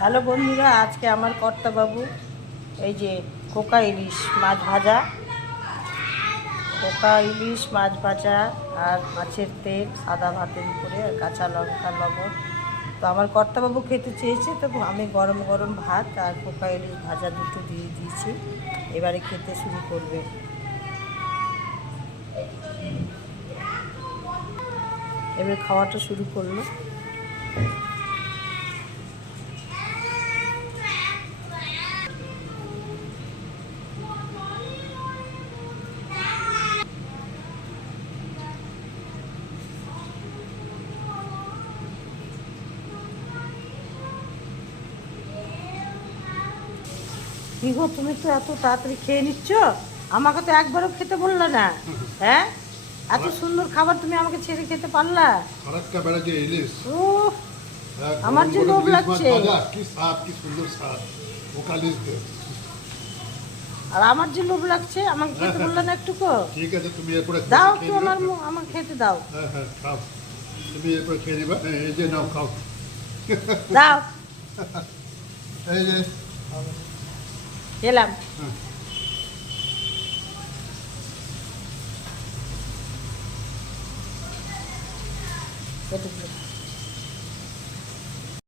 Hello বন্ধুরা, আজকে আমার কর্তাবাবু এই যে কোকা ইলিশ মাছ ভাজা, কোকা ইলিশ মাছ ভাজা আর মাছের তেল, সাদা ভাতের উপরে আর কাঁচা লঙ্কা লবণ। তো আমার কর্তাবাবু খেতে চেয়েছে, তো আমি গরম গরম ভাত আর কোকা ইলিশ ভাজা দুটো দিয়ে দিয়েছি। এবারে খেতে শুরু করবে। এবার খাওয়াটা শুরু করলো। কি গো, তুমি তো এত তাড়াতাড়ি খেয়ে নিচ্ছ, আমাকে তো একবারও খেতে বললে না। হ্যাঁ, এত সুন্দর খাবার তুমি আমাকে ছেড়ে খেতে পারলা? আরেকটা বেড়া যে ইলিশ, ও, আমার যে লোভ লাগছে। কি স্বাদ, কি সুন্দর স্বাদ। ওকা ইলিশ দে। আর আমার যে লোভ লাগছে, আমাকে খেতে বললে না একটুকু? ঠিক আছে, তুমি এরপরে দাও খেয়ে একটু, নিবে। আমার খেতে দাও। হ্যাঁ হ্যাঁ, খাও। তুমি এরপরে খেয়ে নিবা। এই যে নাও, খাও। দাও। এই যে খেলাম। হ্যাঁ। কেটে দিলাম।